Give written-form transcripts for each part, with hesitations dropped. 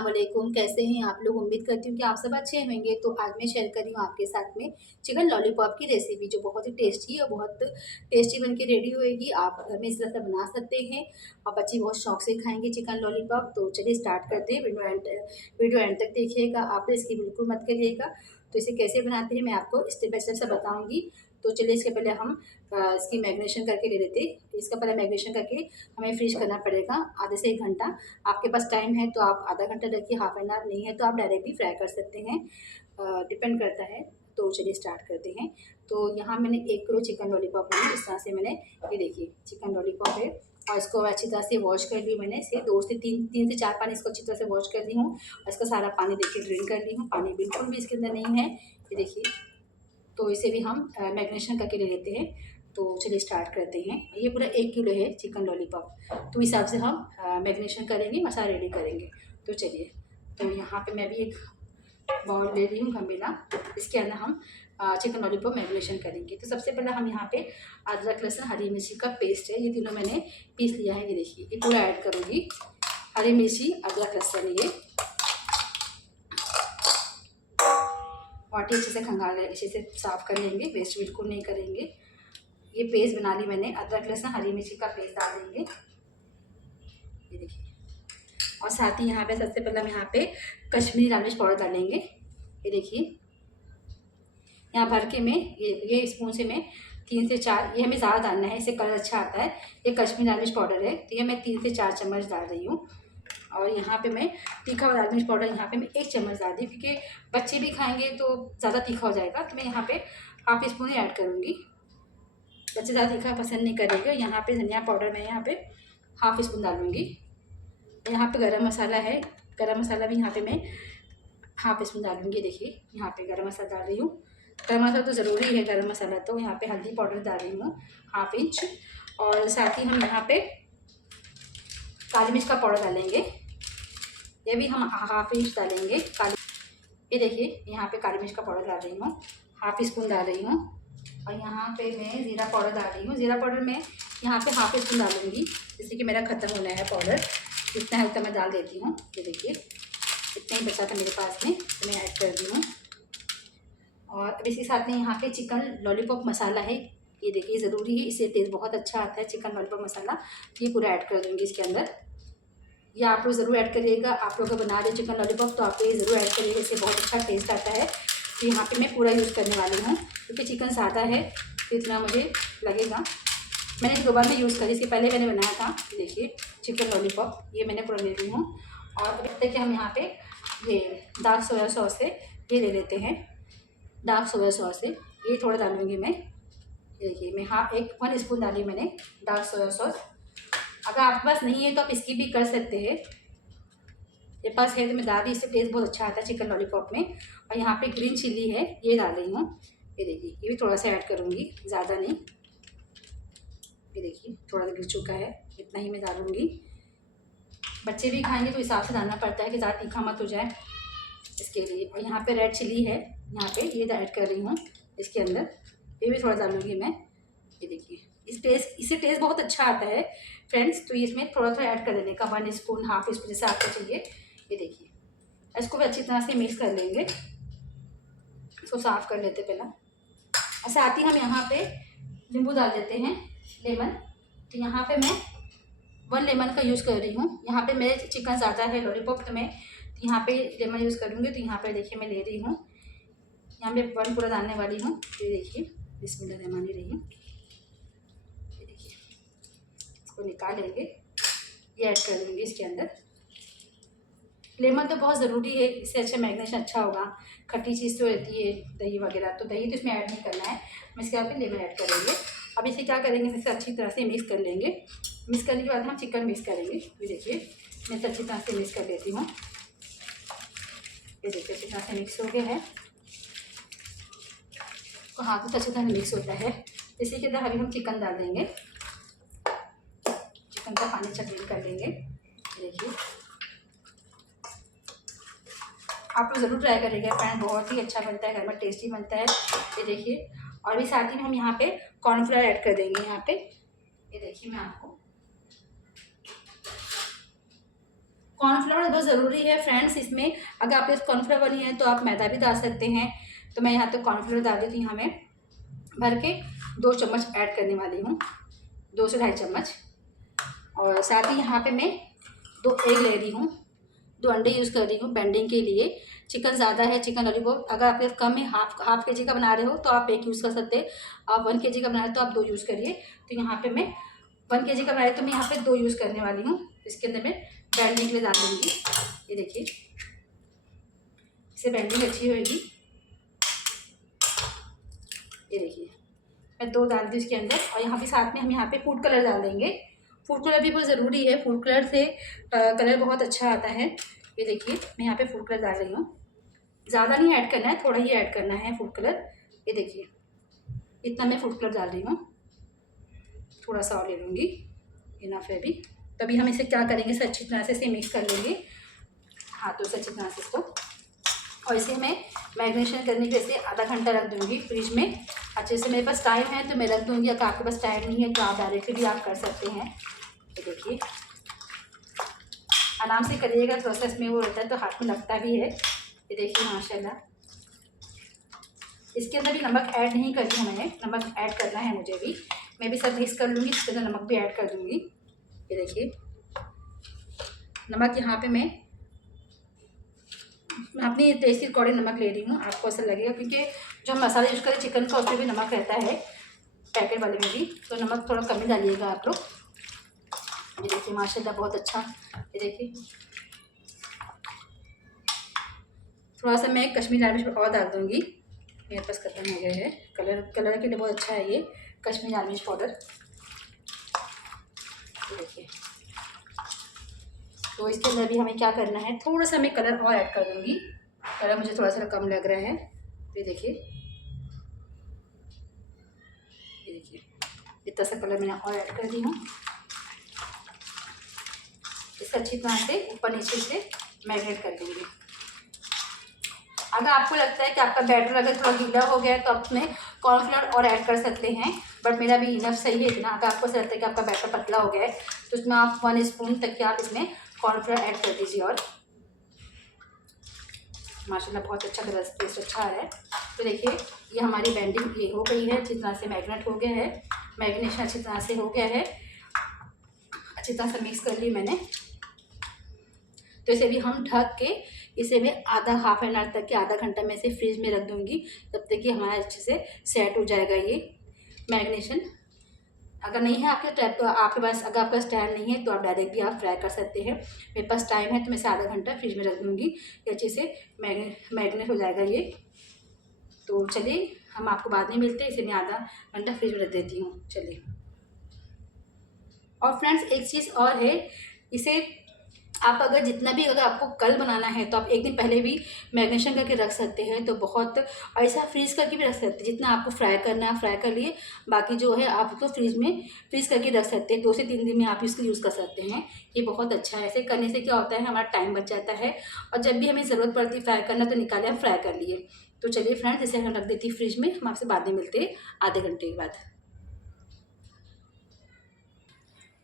अस्सलाम वालेकुम, कैसे हैं आप लोग। उम्मीद करती हूँ कि आप सब अच्छे होंगे। तो आज मैं शेयर कर रही हूँ आपके साथ में चिकन लॉलीपॉप की रेसिपी, जो बहुत ही टेस्टी और बहुत टेस्टी बन के रेडी होएगी। आप घर में इस तरह से बना सकते हैं और बच्चे बहुत शौक से खाएंगे चिकन लॉलीपॉप। तो चलिए स्टार्ट करते हैं। वीडियो एंड तक देखिएगा, आप इसकी बिल्कुल मत करिएगा। तो इसे कैसे बनाते हैं मैं आपको स्टेप बाय स्टेप से बताऊँगी। तो चलिए इसके पहले हम इसकी मैरिनेशन करके ले लेते हैं। इसका पहले मैरिनेशन करके हमें फ्रीज करना पड़ेगा आधे से 1 घंटा। आपके पास टाइम है तो आप आधा घंटा रखिए, हाफ एन आवर नहीं है तो आप डायरेक्ट भी फ्राई कर सकते हैं, डिपेंड करता है। तो चलिए स्टार्ट करते हैं। तो यहाँ मैंने 1 किलो चिकन लॉलीपॉप लिया। इस तरह से मैंने, ये देखिए चिकन लॉलीपॉप है और इसको अच्छी तरह से वॉश कर ली मैंने। इसे 2 से 3 से 4 पानी इसको अच्छी तरह से वॉश कर ली हूँ और इसका सारा पानी देखिए ड्रेन कर ली हूँ। पानी बिल्कुल भी इसके अंदर नहीं है, ये देखिए। तो इसे भी हम मैरिनेशन करके ले लेते हैं। तो चलिए स्टार्ट करते हैं। ये पूरा 1 किलो है चिकन लॉलीपॉप, तो इस हिसाब से हम मैरिनेशन करेंगे, मसाला रेडी करेंगे। तो चलिए, तो यहाँ पे मैं भी एक बाउल ले रही हूँ गंभीरा। इसके अंदर हम चिकन लॉलीपॉप मैरिनेशन करेंगे। तो सबसे पहले हम यहाँ पे अदरक लहसुन हरी मिर्ची का पेस्ट है, ये तीनों मैंने पीस लिया है। ये देखिए, ये पूरा ऐड करूँगी। हरी मिर्ची, अदरक लहसुन, ये वाटी अच्छे से खंगाल अच्छे से साफ़ कर लेंगे, वेस्ट बिल्कुल नहीं करेंगे। ये पेस्ट बना ली मैंने, अदरक लहसुन हरी मिर्ची का पेस्ट डाल देंगे, ये देखिए। और साथ ही यहाँ पे सबसे पहले हम यहाँ पे कश्मीरी लाल मिर्च पाउडर डालेंगे, ये देखिए। यहाँ भर के में ये स्पून से मैं 3 से 4, ये हमें ज़्यादा डालना है, इससे कलर अच्छा आता है। ये कश्मीरी लाल मिर्च पाउडर है, तो ये मैं 3 से 4 चम्मच डाल रही हूँ। और यहाँ पे मैं तीखा लाल मिर्च पाउडर यहाँ पे मैं 1 चम्मच डाल दी, क्योंकि बच्चे भी खाएंगे तो ज़्यादा तीखा हो जाएगा। तो मैं यहाँ पे हाफ स्पून ही ऐड करूँगी, बच्चे ज़्यादा तीखा पसंद नहीं करेंगे। यहाँ पे धनिया पाउडर मैं यहाँ पे हाफ स्पून डालूँगी। यहाँ पे गरम मसाला है, गरम मसाला भी यहाँ पे मैं हाफ स्पून डालूँगी। देखिए यहाँ पे गरम मसाला डाल रही हूँ। गरम मसाला तो ज़रूरी है, गरम मसाला। तो यहाँ पे हल्दी पाउडर डाल रही हूँ हाफ इंच। और साथ ही हम यहाँ पे काली मिर्च का पाउडर डालेंगे, ये भी हम हाफ इंच डालेंगे काली। ये देखिए यहाँ पे काली मिर्च का पाउडर डाल रही हूँ, हाफ स्पून डाल रही हूँ। और यहाँ पे मैं ज़ीरा पाउडर डाल रही हूँ। ज़ीरा पाउडर मैं यहाँ पे हाफ स्पून डालूँगी, जैसे कि मेरा ख़त्म होना है पाउडर। इतना हल्का मैं डाल देती हूँ, ये देखिए इतना ही बचा था मेरे पास में, तो मैं ऐड कर दी हूँ। और अब इसके साथ में यहाँ पे चिकन लॉलीपॉप मसाला है, ये देखिए ज़रूरी है, इससे टेस्ट बहुत अच्छा आता है चिकन लॉलीपॉप मसाला। ये पूरा ऐड कर दूँगी इसके अंदर। ये आप लोग ज़रूर ऐड करिएगा। आप लोग अगर बना रहे चिकन लॉलीपॉप तो आप ये ज़रूर ऐड करिएगा, इससे बहुत अच्छा टेस्ट आता है। तो यहाँ पे मैं पूरा यूज़ करने वाली हूँ, क्योंकि चिकन सादा है तो इतना मुझे लगेगा। मैंने 2 बार में यूज़ करी, इसके पहले मैंने बनाया था। देखिए चिकन लॉलीपॉप ये मैंने पूरा ले ली हूँ। और अब तक हम यहाँ पे ये डार्क सोया सॉस है, ये ले लेते हैं। डार्क सोया सॉस है, ये थोड़ा डालूँगी मैं। देखिए मैं 1 स्पून डाली मैंने डार्क सोया सॉस। अगर आपके पास नहीं है तो आप इसकी भी कर सकते हैं, मेरे पास है तो मैं डाल दी, इससे टेस्ट बहुत अच्छा आता है चिकन लॉलीपॉप में। और यहाँ पे ग्रीन चिली है, ये डाल रही हूँ। ये देखिए ये भी थोड़ा सा ऐड करूँगी, ज़्यादा नहीं। ये देखिए थोड़ा सा गिर चुका है, इतना ही मैं डालूँगी। बच्चे भी खाएंगे तो हिसाब से डालना पड़ता है कि ज़्यादा तीखा मत हो जाए, इसके लिए। और यहाँ पे रेड चिली है, यहाँ पे ये ऐड कर रही हूँ इसके अंदर, ये भी थोड़ा डालूँगी मैं। ये देखिए इससे टेस्ट बहुत अच्छा आता है फ्रेंड्स। तो इसमें थोड़ा थोड़ा ऐड कर देने का, 1 स्पून हाफ स्पून जैसे आपको चाहिए। ये देखिए इसको भी अच्छी तरह से मिक्स कर लेंगे, इसको साफ़ कर लेते पहला। और साथ ही हम यहाँ पे नींबू डाल देते हैं, लेमन। तो यहाँ पे मैं 1 लेमन का यूज़ कर रही हूँ। यहाँ पे मेरे चिकन ज़्यादा है लॉलीपॉप, तो मैं यहाँ पे लेमन यूज़ करूँगी। तो यहाँ पे देखिए मैं ले रही हूँ, यहाँ पे 1 पूरा डालने वाली हूँ। ये देखिए बिस्मिल्लाहिर्रहमानिर्रहीम, ये देखिए इसको निकालेंगे, ये ऐड कर देंगे इसके अंदर। लेमन तो बहुत ज़रूरी है, इससे अच्छा मैरिनेशन अच्छा होगा। खट्टी चीज़ तो रहती है दही वगैरह, तो दही तो इसमें ऐड नहीं करना है, हम इसके यहाँ पे लेमन ऐड करेंगे। अब इसे क्या करेंगे, इसे अच्छी तरह से मिक्स कर लेंगे। मिक्स करने के बाद हम चिकन मिक्स करेंगे। ये देखिए मैं इसे अच्छी तरह से मिक्स कर लेती हूँ। ये देखिए अच्छी तरह से मिक्स हो गया है, तो हाथों से अच्छी तरह मिक्स होता है। इसी के अंदर अभी हम चिकन डाल देंगे, चिकन का पानी चटनी कर लेंगे। देखिए आप लोग ज़रूर ट्राई करिएगा फ्रेंड, बहुत ही अच्छा बनता है, घर में टेस्टी बनता है। ये देखिए, और भी साथ ही में हम यहाँ पे कॉर्नफ्लोर ऐड कर देंगे यहाँ पे। ये देखिए मैं आपको कॉर्नफ्लावर बहुत ज़रूरी है फ्रेंड्स इसमें। अगर आपके पास कॉर्नफ्लावर नहीं है तो आप मैदा भी डाल सकते हैं। तो मैं यहाँ तो कॉर्नफ्लावर डाल देती हूँ, यहाँ मैं भर के 2 चम्मच ऐड करने वाली हूँ, 2 से 2.5 चम्मच। और साथ ही यहाँ पे मैं 2 एग ले रही हूँ, 2 अंडे यूज़ कर रही हूँ बेंडिंग के लिए। चिकन ज़्यादा है, चिकन लॉलीपॉप अगर आपके पास कम है, हाफ के जी का बना रहे हो तो आप 1 यूज़ कर सकते हैं। आप 1 के जी का बना रहे हो तो आप 2 यूज़ करिए। तो यहाँ पे मैं 1 के जी का बना रही तो मैं यहाँ पे 2 यूज़ करने वाली हूँ। इसके अंदर मैं बेंडिंग के लिए डाल दूँगी। ये देखिए, इससे बेंडिंग अच्छी होगी। ये देखिए, मैं 2 डाल दी इसके अंदर। और यहाँ पे साथ में हम यहाँ पे फूड कलर डाल देंगे। फूड कलर भी बहुत ज़रूरी है, फूड कलर से कलर बहुत अच्छा आता है। ये देखिए, मैं यहाँ पे फूड कलर डाल रही हूँ। ज़्यादा नहीं ऐड करना है, थोड़ा ही ऐड करना है फूड कलर। ये देखिए, इतना मैं फूड कलर डाल रही हूँ, थोड़ा सा और ले लूँगी, इनफ है अभी। तभी हम इसे क्या करेंगे, इसे अच्छी तरह से इसे मिक्स कर लेंगे हाथों से अच्छी तरह से इसको। और इसे मैं मैरिनेशन करने के लिए आधा घंटा रख दूँगी फ्रिज में अच्छे से। मेरे पास टाइम है तो मैं रख दूँगी, अगर आपके पास टाइम नहीं है तो आप डायरेक्टली भी आप कर सकते हैं। ये देखिए, आराम से करिएगा, प्रोसेस में वो रहता है तो हाथ में लगता भी है। ये देखिए माशाल्लाह। इसके अंदर भी नमक ऐड नहीं करी है मैंने, नमक ऐड करना है मुझे भी। मैं भी सब मिक्स कर लूँगी, इसके अंदर नमक भी ऐड कर दूँगी। ये देखिए, नमक यहाँ पे मैं अपनी टेस्ट के अकॉर्डिंग नमक ले रही हूँ। आपको ऐसा लगेगा क्योंकि जो हम मसाला यूज़ करें चिकन का उसमें भी नमक रहता है, पैकेट वाले में भी, तो नमक थोड़ा कम ही डालिएगा आप लोग। ये देखिए माशाल्लाह बहुत अच्छा। ये देखिए, थोड़ा सा मैं कश्मीरी लाल मिर्च और डाल दूँगी, मेरे पास खत्म हो गया है। कलर के लिए बहुत अच्छा है ये कश्मीरी लाल मिर्च पाउडर। देखिए, तो इसके अंदर भी हमें क्या करना है, थोड़ा सा मैं कलर और ऐड कर दूँगी। कलर मुझे थोड़ा सा कम लग रहा है। ये देखिए, ये देखिए इतना सा कलर मैंने और ऐड कर दी हूँ। इसे अच्छी तरह से ऊपर नीचे से मैरिनेट कर देंगे। अगर आपको लगता है कि आपका बैटर अगर थोड़ा गीला हो गया है तो आप उसमें कॉर्नफ्लावर और ऐड कर सकते हैं, बट मेरा भी इनफ सही है इतना। अगर आपको ऐसा लगता है कि आपका बैटर पतला हो गया है तो इसमें आप 1 स्पून तक के आप इसमें कॉर्नफ्लावर ऐड कर दीजिए। और माशाल्लाह बहुत अच्छा कलर, टेस्ट अच्छा आ रहा है। तो देखिए, ये हमारी बेंडिंग ये हो गई है, अच्छी तरह से मैरिनेट हो गया है, मैरिनेशन अच्छी तरह से हो गया है, अच्छी तरह से मिक्स कर ली मैंने। तो इसे भी हम ढक के इसे मैं हाफ एन आवर तक के आधा घंटा में इसे फ्रिज में रख दूँगी, तब तक कि हमारा अच्छे से सेट हो जाएगा ये मैरिनेशन। अगर नहीं है आपके टाइम तो आपके पास, अगर आपके पास टाइम नहीं है तो आप डायरेक्ट भी आप फ्राई कर सकते हैं। मेरे पास टाइम है तो मैं इसे आधा घंटा फ्रिज में रख दूँगी, ये अच्छे से मैरिनेट हो जाएगा ये। तो चलिए, हम आपको बाद में मिलते हैं। इसे मैं आधा घंटा फ्रिज में रख देती हूँ। चलिए, और फ्रेंड्स एक चीज़ और है, इसे आप अगर जितना भी अगर आपको कल बनाना है तो आप एक दिन पहले भी मैरिनेशन करके रख सकते हैं, तो बहुत ऐसा फ्रीज़ करके भी रख सकते हैं। जितना आपको फ्राई करना है फ्राई कर लिए, बाकी जो है आप उसको फ्रीज़ करके रख सकते हैं। 2 से 3 दिन में आप इसको यूज़ कर सकते हैं। ये बहुत अच्छा है। ऐसे करने से क्या होता है, हमारा टाइम बच जाता है और जब भी हमें ज़रूरत पड़ती है फ्राई करना तो निकाले हम फ्राई कर लिए। तो चलिए फ्रेंड्स, इसे हम रख देती हूँ फ्रिज में। हम आपसे बाद में मिलते हैं आधे घंटे के बाद।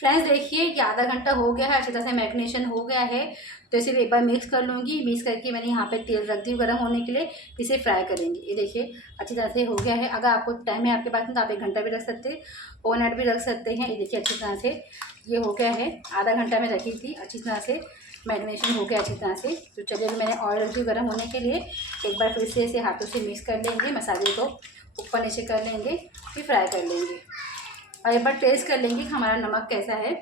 फ्रेंड्स देखिए कि आधा घंटा हो गया है, अच्छी तरह से मैरिनेशन हो गया है। तो इसे एक बार मिक्स कर लूँगी। मिक्स करके मैंने यहाँ पे तेल रख दी गर्म होने के लिए, इसे फ्राई करेंगे। ये देखिए अच्छी तरह से हो गया है। अगर आपको टाइम है आपके पास तो आप 1 घंटा भी रख सकते हैं, ओवरनाइट भी रख सकते हैं। ये देखिए अच्छी तरह से ये हो गया है। आधा घंटा में रखी थी, अच्छी तरह से मैरिनेशन हो गया अच्छी तरह से। तो चलिए, मैंने ऑयल रख दी गर्म होने के लिए। एक बार फिर से इसे हाथों से मिक्स कर लेंगे, मसाले को ऊपर नीचे कर लेंगे, फिर फ्राई कर लेंगे। और एक बार टेस्ट कर लेंगे कि हमारा नमक कैसा है।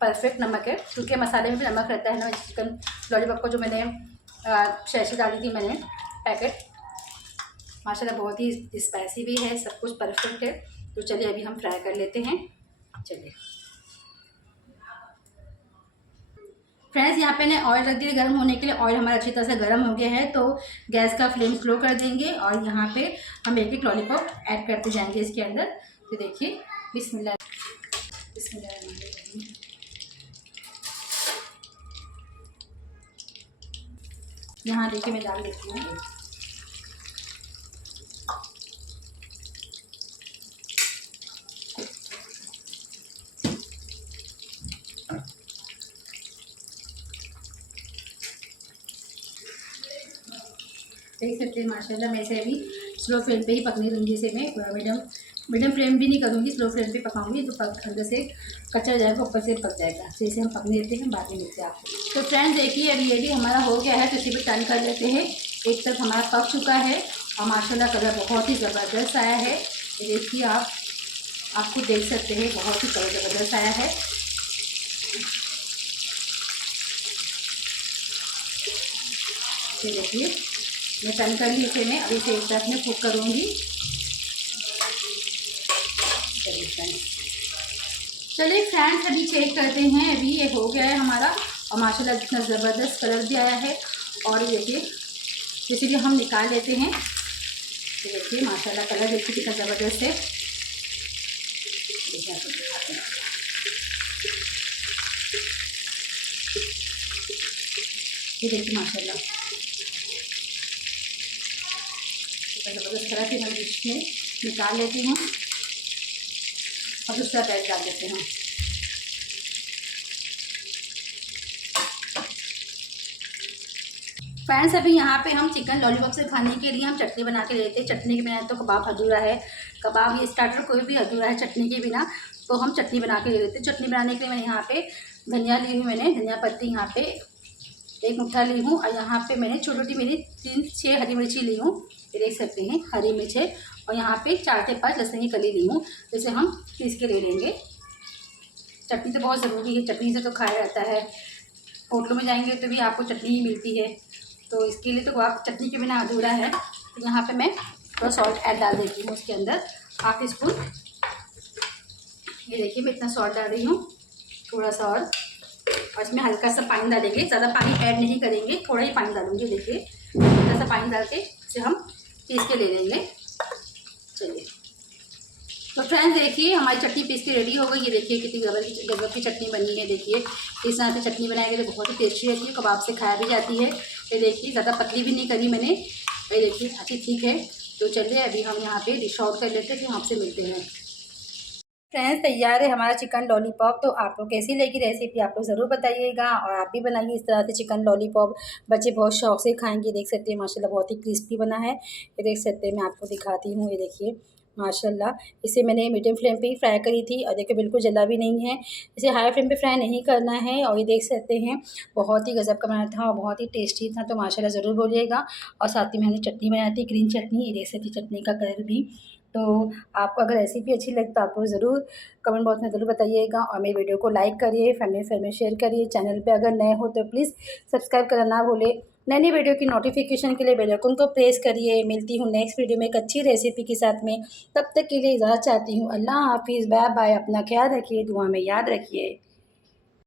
परफेक्ट नमक है, क्योंकि मसाले में भी नमक रहता है ना। चिकन लॉलीपॉप को जो मैंने शैशी डाली थी मैंने पैकेट, माशाल्लाह बहुत ही स्पाइसी भी है, सब कुछ परफेक्ट है। तो चलिए अभी हम फ्राई कर लेते हैं। चलिए फ्रेंड्स, यहाँ पे ने ऑयल रख दिया गर्म होने के लिए। ऑयल हमारा अच्छी तरह से गर्म हो गया है, तो गैस का फ्लेम स्लो कर देंगे और यहाँ पे हम एक लॉलीपॉप ऐड करते जाएंगे इसके अंदर। तो देखिए, बिस्मिल्लाह बिस्मिल्लाह। यहाँ देखिए मैं डाल देती हूँ। देख सकते हैं माशाल्लाह। मैं इसे अभी स्लो फ्लेम पे ही पकने दूँगी। इसे मैं मीडियम फ्लेम भी नहीं करूँगी, स्लो फ्लेम पे पकाऊंगी तो अंदर से कच्चा जाएगा, ऊपर से पक जाएगा। तो इसे हम पकने देते हैं, बाद में मिलते हैं आपको। तो फ्रेंड्स देखिए अभी ये भी हमारा हो गया है, तो इसे भी टर्न कर लेते हैं। एक तरफ हमारा पक चुका है और माशाल्लाह कलर बहुत ही ज़बरदस्त आया है। ये देखिए आप खुद देख सकते हैं, बहुत ही कलर ज़बरदस्त आया है। ये देखिए मैं टर्न कर ली इसे। मैं अभी इसे एक तरफ में कुक करूँगी। चलिए फ्रेंड्स अभी चेक करते हैं। अभी ये हो गया है हमारा और माशाल्लाह इतना ज़बरदस्त कलर भी आया है। और देखिए जैसे कि हम निकाल लेते हैं, तो देखिए माशाल्लाह कलर देखिए कितना ज़बरदस्त है। देखिए आपको दिखाते हैं, ये देखिए माशाल्लाह कितना ज़बरदस्त कलर है। मैं डिश में निकाल लेती हूँ और दूसरा बैग डाल देते हैं। फ्रेंड्स अभी यहाँ पे हम चिकन लॉलीपॉप से खाने के लिए हम चटनी बना के लेते हैं। चटनी के बिना तो कबाब अधूरा है, कबाब ये स्टार्टर कोई भी अधूरा है चटनी के बिना। तो हम चटनी बना के ले लेते हैं। चटनी बनाने के लिए मैंने यहाँ पे धनिया ली हूँ, मैंने धनिया पत्ती यहाँ पे 1 मुट्ठा ली हूँ। और यहाँ पे मैंने छोटी छोटी मेरी 3 से 6 हरी मिर्ची ली हूँ, ये देख सकते हैं हरी मिर्च है। और यहाँ पे 4 से 5 लहसुन की कली ली हूँ, जिसे हम पीस के ले लेंगे। चटनी तो बहुत ज़रूरी है, चटनी से तो खाया जाता है। होटलों में जाएंगे तो भी आपको चटनी ही मिलती है, तो इसके लिए तो आप चटनी के बिना अधूरा है। तो यहाँ पे मैं थोड़ा सॉल्ट ऐड डाल देती हूँ उसके अंदर, हाफ स्पून। ये देखिए मैं इतना सॉल्ट डाल रही हूँ, थोड़ा सा और इसमें हल्का सा पानी डालेंगे, ज़्यादा पानी ऐड नहीं करेंगे, थोड़ा ही पानी डालूंगी। देखिए हल्का सा पानी डाल के इसे हम पीस के ले लेंगे। चलिए तो फ्रेंड्स देखिए हमारी चटनी पीस के रेडी हो गई। ये देखिए कितनी गजब की चटनी बनी है। देखिए इस तरह से चटनी बनाएंगे तो बहुत ही टेस्टी रहती है, कबाब से खाया भी जाती है। ये देखिए ज़्यादा पतली भी नहीं करी मैंने, ये देखिए अच्छी ठीक है। तो चलिए अभी हम यहाँ पे डिश आउट कर लेते हैं, फिर आपसे मिलते हैं। फ्रेंड्स तैयार है हमारा चिकन लॉलीपॉप। तो आपको कैसी लगी रेसिपी आप लोग ज़रूर बताइएगा, और आप भी बनाइए इस तरह से चिकन लॉलीपॉप। बच्चे बहुत शौक से खाएंगे। देख सकते हैं माशाल्लाह बहुत ही क्रिस्पी बना है। ये देख सकते हैं, मैं आपको दिखाती हूँ। ये देखिए माशाल्लाह इसे मैंने मीडियम फ्लेम पे ही फ्राई करी थी, और देखिए बिल्कुल जला भी नहीं है। इसे हाई फ्लेम पे फ्राई नहीं करना है। और ये देख सकते हैं बहुत ही गजब का बना था और बहुत ही टेस्टी था। तो माशाल्लाह ज़रूर बोलिएगा। और साथ ही मैंने चटनी बनाई थी, ग्रीन चटनी। ये देख सकती चटनी का कलर भी। तो आपको अगर रेसिपी अच्छी लगे तो आप लोग ज़रूर कमेंट बॉक्स में ज़रूर बताइएगा। और मेरी वीडियो को लाइक करिए, फैमिली फ्रेंड में शेयर करिए। चैनल पे अगर नए हो तो प्लीज़ सब्सक्राइब करना ना भूलें। नई वीडियो की नोटिफिकेशन के लिए बेल आइकन को प्रेस करिए। मिलती हूँ नेक्स्ट वीडियो में एक अच्छी रेसिपी के साथ में। तब तक के लिए इजाज़त चाहती हूँ। अल्लाह हाफिज़, बाय बाय। अपना ख्याल रखिए, दुआ में याद रखिए।